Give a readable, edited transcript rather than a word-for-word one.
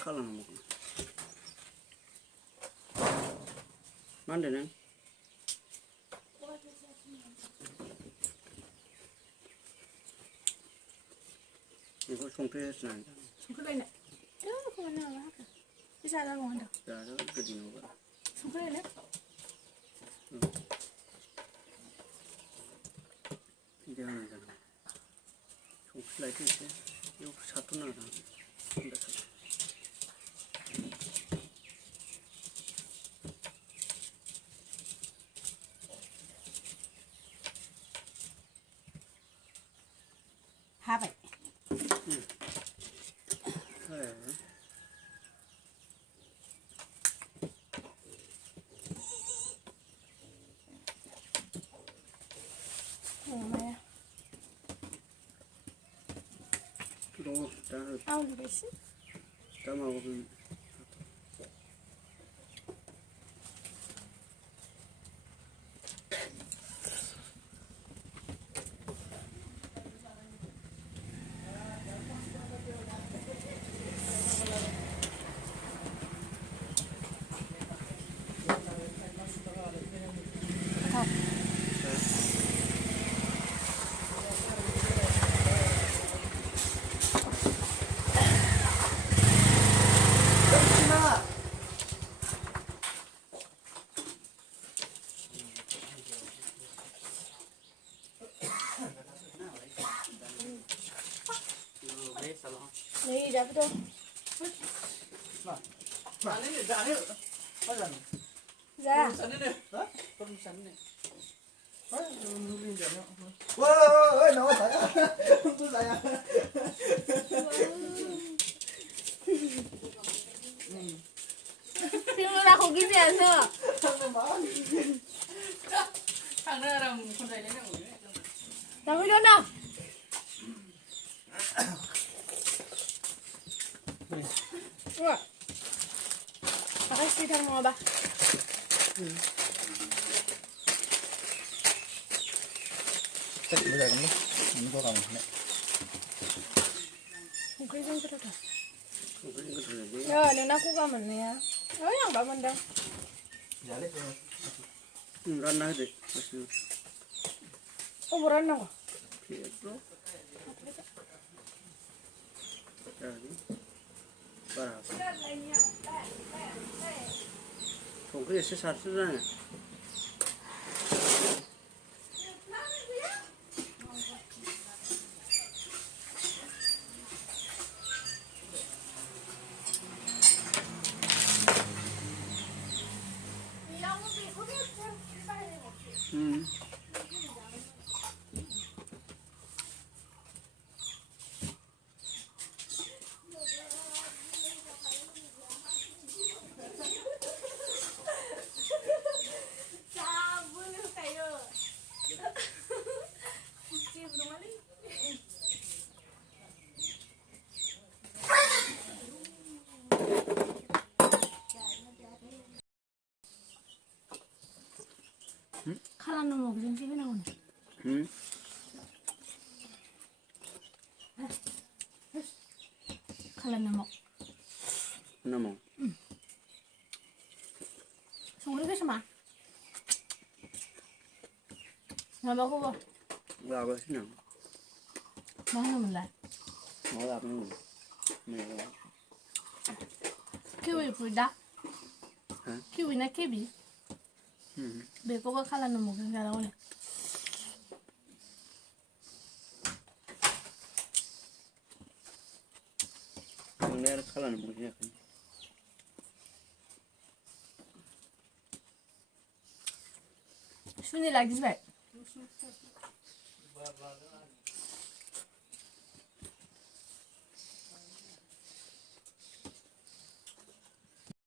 kalan mı? Mande ne? 이거 송패했어. 송크레네. 그거는 할까? 이 사람 원다. 자, 그디는 거. 송크레네. 이제 하는 거잖아. 송플라이트 있지? 이거 사투 나다. 근데 사투. 하백. 그래. 뭐야? 또 아우 그랬어? 담아오고 네, 잡도. 자. 와, 나왔다. 또 나야. 피우라 거기지 않어. 장난하라면 혼자 내는 거예요. 나 흘려놔. 우와. 아가씨 잘 먹어봐. 뭐야, 근데? 이거 가면 돼. 그래 좀 들어가. 이거 들어야지. 야, 내 낳고 가면 내야. 그냥 가면 돼. 잘했어. 란 나야 돼. 맛있어. 뭐라 나고? 피했어? 자기. 봐라. 송크에 살 쓰잖아. 칼안 넣으면 그냥 집에 나오네. 응? 칼안 넣으면. 나무. 송으리 계시 마. 나 먹어봐. 왜 아버지 나? 먹는 몰라. 뭐 아버지? 뭐? 키위 불다. 응? 키위나 키비. 응. 배고가 칼안 넣으면 그냥 나오네. 내가 칼라는 뭐지? Shuni like this bag.